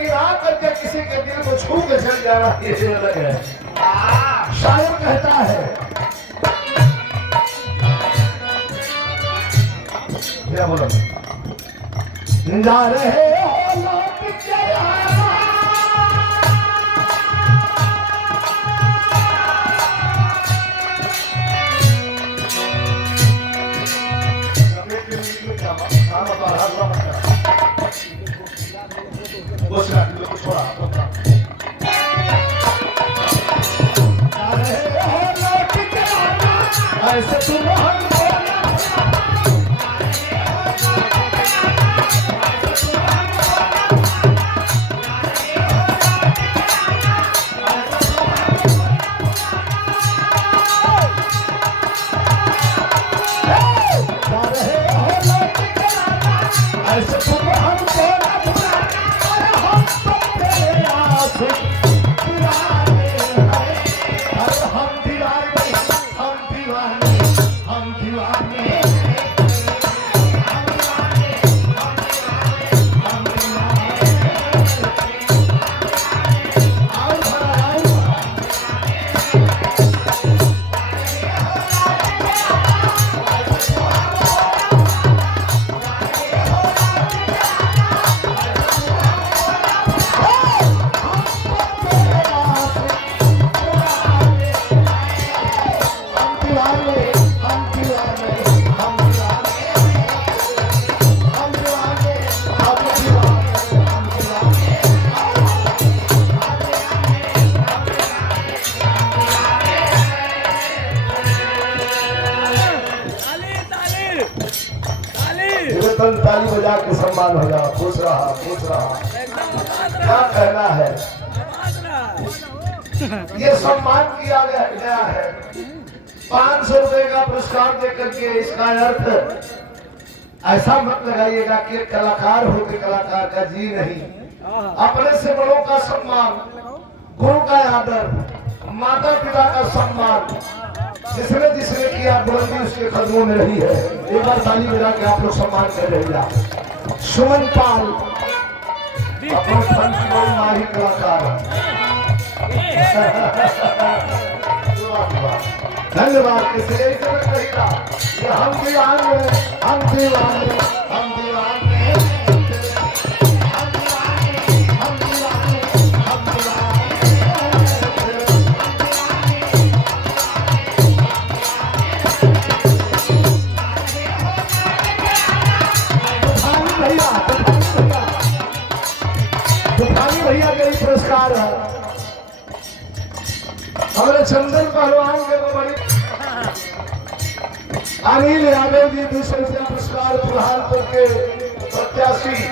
गिरा करके किसी के दिल को छू के चल जाना ये अलग है। शायर कहता है क्या बोलो जा रहे हो लौट के आना ऐसे तुम ताली बजा के सम्मान हो जाओ। खुश रहा क्या कहना है। ये सम्मान किया गया है 500 रुपए का पुरस्कार देकर के। इसका अर्थ ऐसा मत लगाइएगा कि एक कलाकार हो के कलाकार का जी नहीं। अपने से बड़ों का सम्मान, गुरु का आदर, माता पिता का सम्मान जिसने जिसने किया बुलंदी उसके कदमों में रही है। एक बार ताली बजा के आप लोग सम्मान कर रहे। सुमन पाल अपने फन की बड़ी माहिर कलाकार। धन्यवाद। इसलिए हम दीवाने हम दीवाने हम दीवाने भैया के पुरस्कार है। हमारे चंदन पहलवान के बड़ी अनिल यादव जी 200 रुपया पुरस्कार बुरहानपुर के प्रत्याशी।